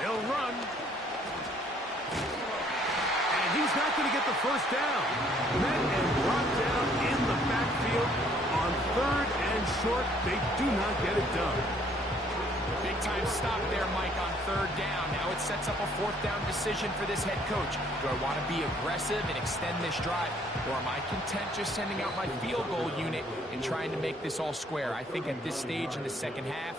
They'll run. And he's not going to get the first down. Met and brought down in the backfield on 3rd and short. They do not get it done. Big time stop there, Mike, on 3rd down. Now it sets up a 4th down decision for this head coach. Do I want to be aggressive and extend this drive? Or am I content just sending out my field goal unit and trying to make this all square? I think at this stage in the second half,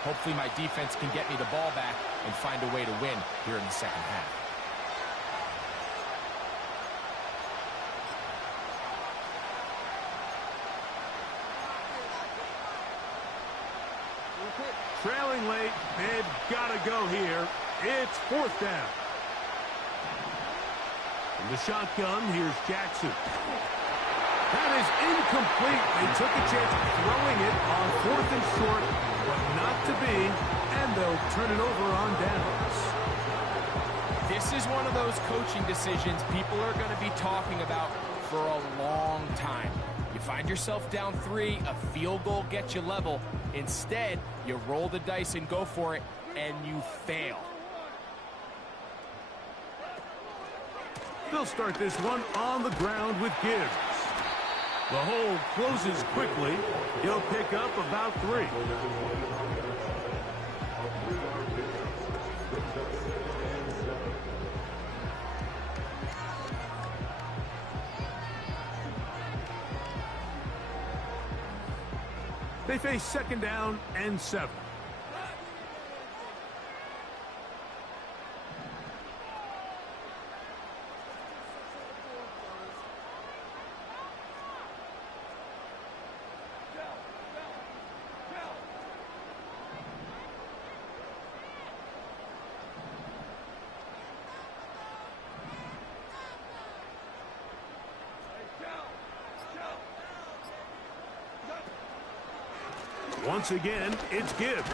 hopefully my defense can get me the ball back and find a way to win here in the second half. Trailing late, they've got to go here. It's 4th down. From the shotgun, here's Jackson. That is incomplete. They took a chance of throwing it on 4th and short, but not to be, and they'll turn it over on downs. This is one of those coaching decisions people are going to be talking about for a long time. You find yourself down 3, a field goal gets you level. Instead, you roll the dice and go for it, and you fail. They'll start this one on the ground with Gibbs. The hole closes quickly. He'll pick up about 3. They face 2nd down and 7. Once again, it's Gibbs.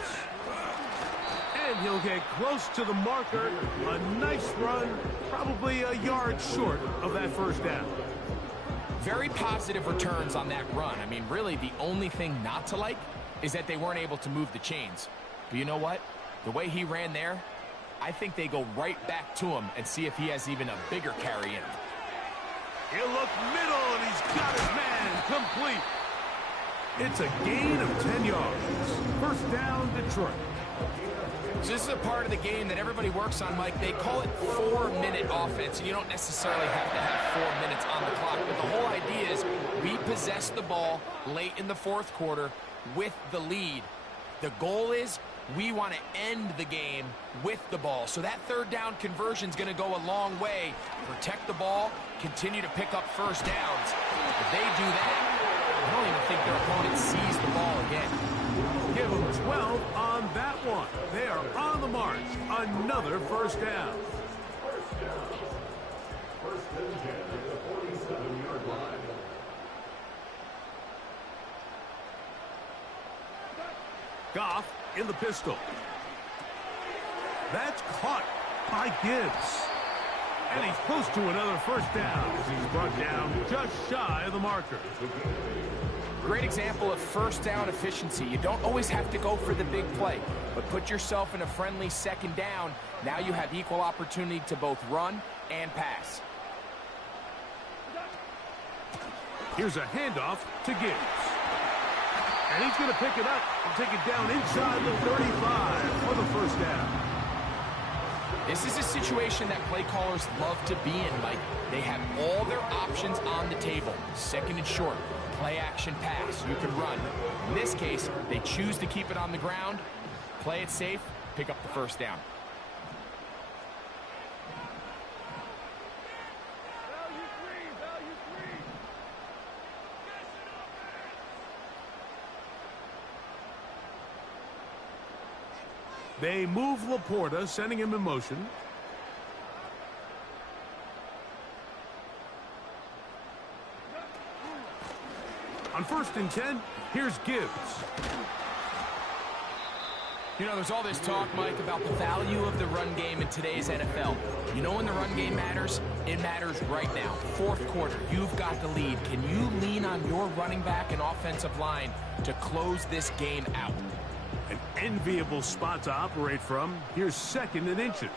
And he'll get close to the marker. A nice run, probably a yard short of that first down. Very positive returns on that run. I mean, really, the only thing not to like is that they weren't able to move the chains. But you know what? The way he ran there, I think they go right back to him and see if he has even a bigger carry in him. He'll look middle, and he's got his man complete. It's a gain of 10 yards. First down, Detroit. So this is a part of the game that everybody works on, Mike. They call it 4-minute offense, and you don't necessarily have to have 4 minutes on the clock. But the whole idea is we possess the ball late in the 4th quarter with the lead. The goal is we want to end the game with the ball. So that 3rd down conversion is going to go a long way. Protect the ball, continue to pick up first downs. If they do that, I don't even think their opponent sees the ball again. Give them 12 on that one. They are on the march. Another first down. First and 10 at the 47-yard line. Goff in the pistol. That's caught by Gibbs. And he's close to another first down as he's brought down just shy of the marker. Great example of first down efficiency. You don't always have to go for the big play, but put yourself in a friendly second down. Now you have equal opportunity to both run and pass. Here's a handoff to Gibbs. And he's going to pick it up and take it down inside the 35 for the first down. This is a situation that play callers love to be in, Mike. They have all their options on the table. Second and short, play action pass. You can run. In this case, they choose to keep it on the ground, play it safe, pick up the first down. They move Laporta, sending him in motion. On first and 10, here's Gibbs. You know, there's all this talk, Mike, about the value of the run game in today's NFL. You know when the run game matters? It matters right now. Fourth quarter, you've got the lead. Can you lean on your running back and offensive line to close this game out? An enviable spot to operate from. Here's second and inches.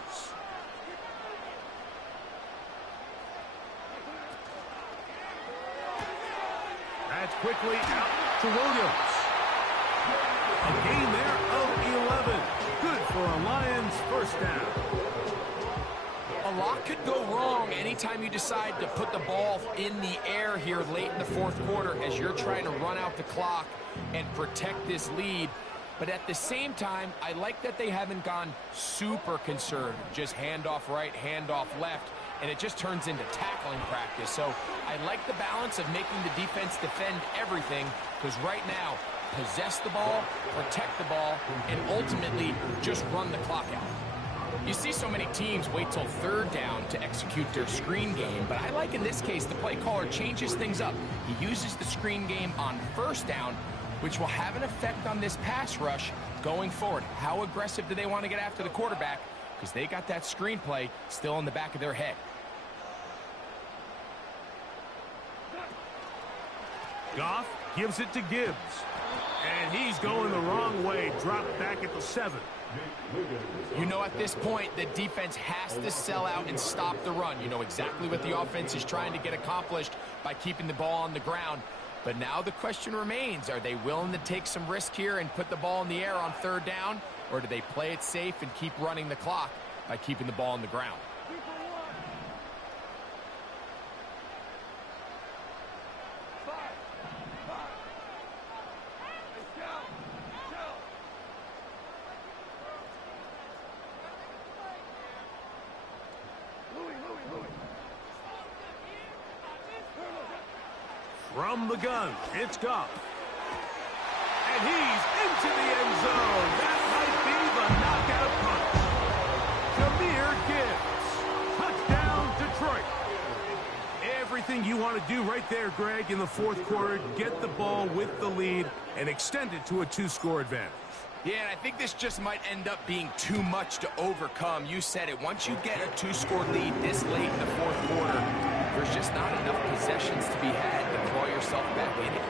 That's quickly out to Williams. A gain there of 11. Good for a Lions first down. A lot could go wrong anytime you decide to put the ball in the air here late in the fourth quarter as you're trying to run out the clock and protect this lead. But at the same time, I like that they haven't gone super conservative. Just handoff right, handoff left, and it just turns into tackling practice. So I like the balance of making the defense defend everything, because right now, possess the ball, protect the ball, and ultimately just run the clock out. You see so many teams wait till third down to execute their screen game, but I like in this case the play caller changes things up. He uses the screen game on first down, which will have an effect on this pass rush going forward. How aggressive do they want to get after the quarterback? Because they got that screenplay still in the back of their head. Goff gives it to Gibbs. And he's going the wrong way. Dropped back at the 7. You know, at this point, the defense has to sell out and stop the run. You know exactly what the offense is trying to get accomplished by keeping the ball on the ground. But now the question remains, are they willing to take some risk here and put the ball in the air on third down? Or do they play it safe and keep running the clock by keeping the ball on the ground? From the gun, it's Goff. And he's into the end zone. That might be the knockout punch. Jahmyr Gibbs. Touchdown, Detroit. Everything you want to do right there, Greg, in the fourth quarter. Get the ball with the lead and extend it to a 2-score advantage. Yeah, and I think this just might end up being too much to overcome. You said it. Once you get a 2-score lead this late in the fourth quarter, there's just not enough possessions to be had to claw yourself back in it.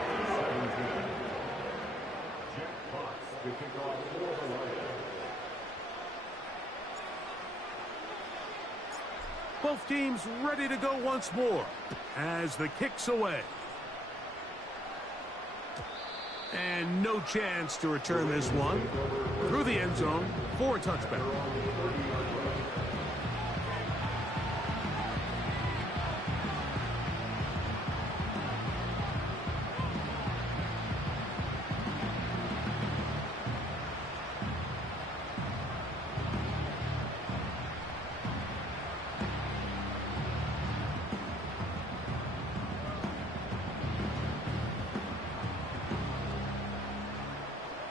Both teams ready to go once more as the kick's away. And no chance to return this one through the end zone for a touchback.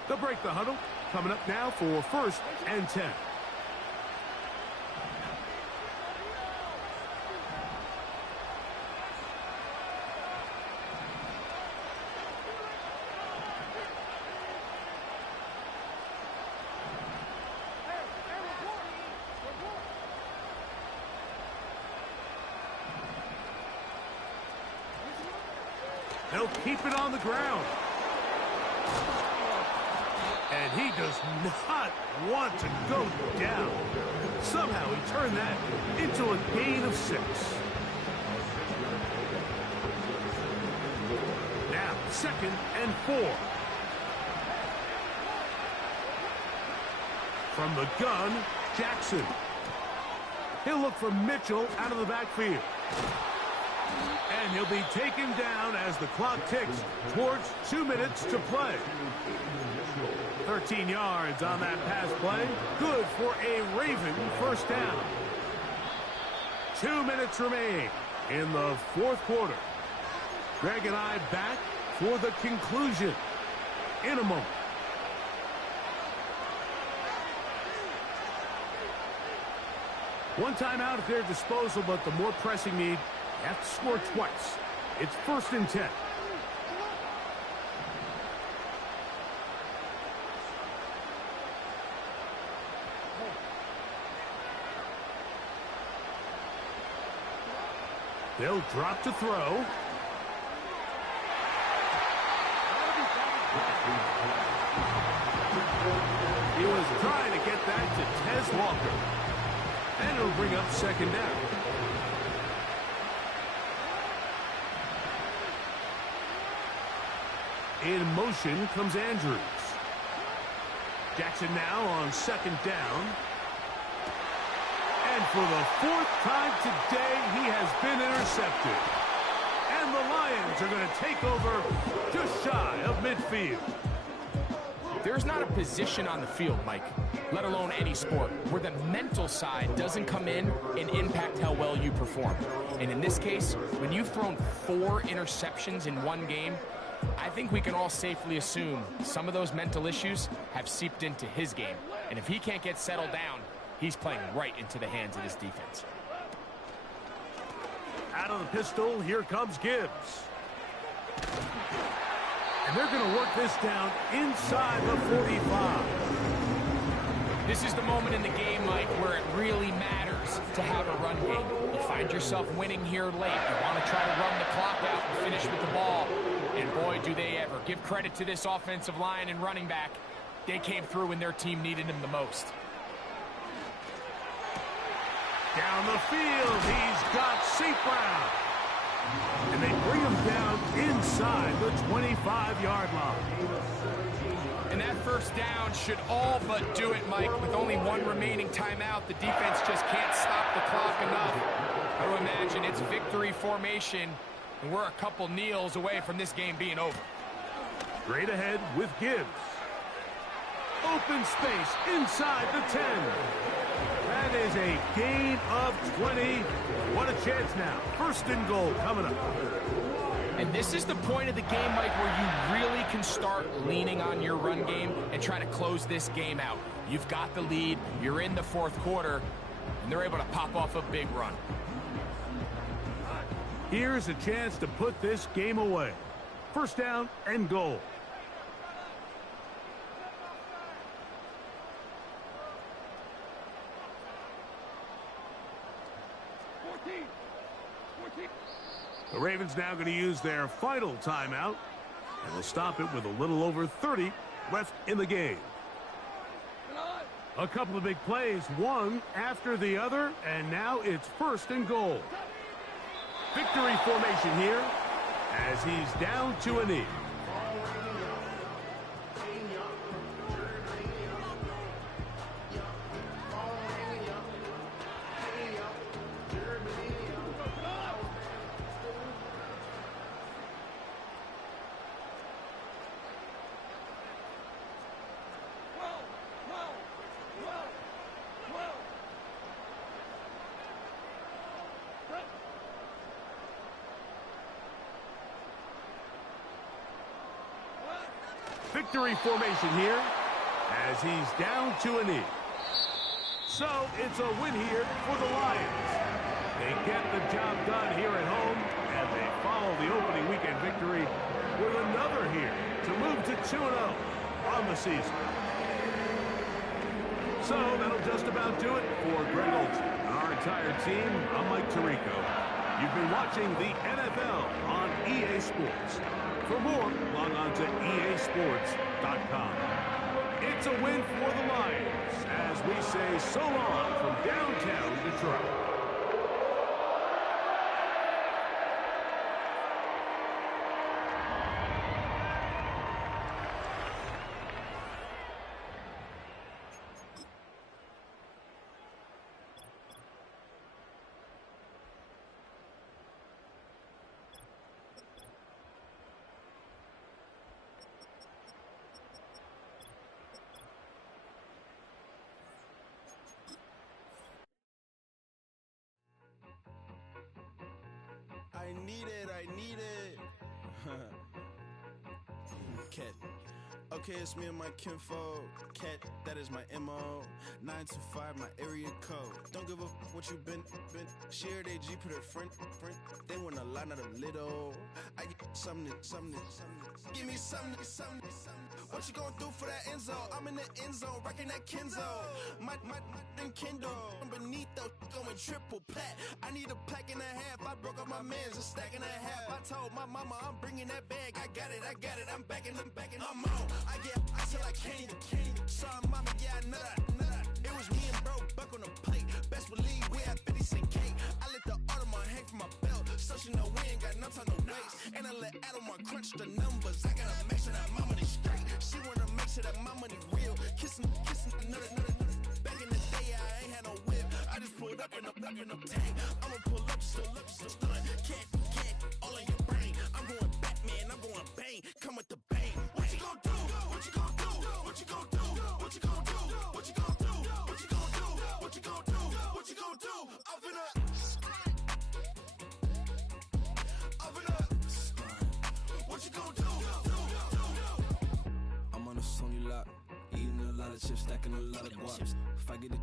They'll break the huddle. Coming up now for first and 10. He'll keep it on the ground. And he does not want to go down. Somehow he turned that into a gain of 6. Now, 2nd and 4. From the gun, Jackson. He'll look for Mitchell out of the backfield. And he'll be taken down as the clock ticks towards 2 minutes to play. 13 yards on that pass play. Good for a Raven first down. 2 minutes remain in the 4th quarter. Greg and I back for the conclusion in a moment. One timeout at their disposal, but the more pressing need, you have to score twice. It's 1st and 10. They'll drop to throw. He was trying to get that to Tez Walker. And it'll bring up 2nd down. In motion comes Andrews. Jackson now on 2nd down. And for the 4th time today, he has been intercepted. And the Lions are going to take over just shy of midfield. There's not a position on the field, Mike, let alone any sport, where the mental side doesn't come in and impact how well you perform. And in this case, when you've thrown 4 interceptions in one game, I think we can all safely assume some of those mental issues have seeped into his game. And if he can't get settled down, he's playing right into the hands of this defense. Out of the pistol, here comes Gibbs. And they're going to work this down inside the 45. This is the moment in the game, Mike, where it really matters to have a run game. You find yourself winning here late. You want to try to run the clock out and finish with the ball. And boy, do they ever. Give credit to this offensive line and running back. They came through when their team needed them the most. Down the field, he's got St. Brown. And they bring him down inside the 25-yard line. And that first down should all but do it, Mike. With only 1 remaining timeout, the defense just can't stop the clock enough. I would imagine it's victory formation, and we're a couple kneels away from this game being over. Straight ahead with Gibbs. Open space inside the 10. That is a gain of 20. What a chance now. 1st and goal coming up. And this is the point of the game, Mike, where you really can start leaning on your run game and try to close this game out. You've got the lead. You're in the 4th quarter, and they're able to pop off a big run. Here's a chance to put this game away. 1st down and goal. The Ravens now going to use their final timeout, and they'll stop it with a little over 30 left in the game. A couple of big plays, one after the other, and now it's 1st and goal. Victory formation here as he's down to a knee. Victory formation here as he's down to a knee. So it's a win here for the Lions. They get the job done here at home, and they follow the opening weekend victory with another here to move to 2-0 on the season. So that'll just about do it for Greg Olsen and our entire team. I'm Mike Tirico. You've been watching the NFL on EA Sports. For more, log on to easports.com. It's a win for the Lions as we say so long from downtown Detroit. I need it. Cat. Okay, it's me and my kinfolk. Cat, that is my MO. 925, my area code. Don't give a what you been. Shared AG, put her friend. They want a lot, not a little. I get something. Give me something. What you gonna do for that Enzo? I'm in the end zone, rocking that Kenzo. My Kindle. Beneath though, going triple plat. I need a pack and a half. I broke up my mans, a stack and a half. I told my mama I'm bringing that bag. I got it. I'm backing. I'm on. I said I can't. Sorry, mama, yeah, I know that. It was me and bro, buck on the plate. Best believe we had 50 cent cake. I let the Audemars hang from my belt, so she know we ain't got no time to waste. And I let Audemars crunch the numbers. I gotta make sure that my money straight. She wanna make sure that my money real. Kissing another. Back in the day, I ain't had no whip. I just pulled up in a tank. I'ma pull up, just stun. Can't, all in your brain. I'm going Batman, I'm going bang. Come with the bang. What you gon' do? What you gon' do? What you gon' do? What you gon' do? What you gon' do? What you gon' do? What you gon' do? What you gon' do? Up in a what you gon' do? I'm on a Sony lot, eating a lot of chips, stacking a lot of guaps. If I get it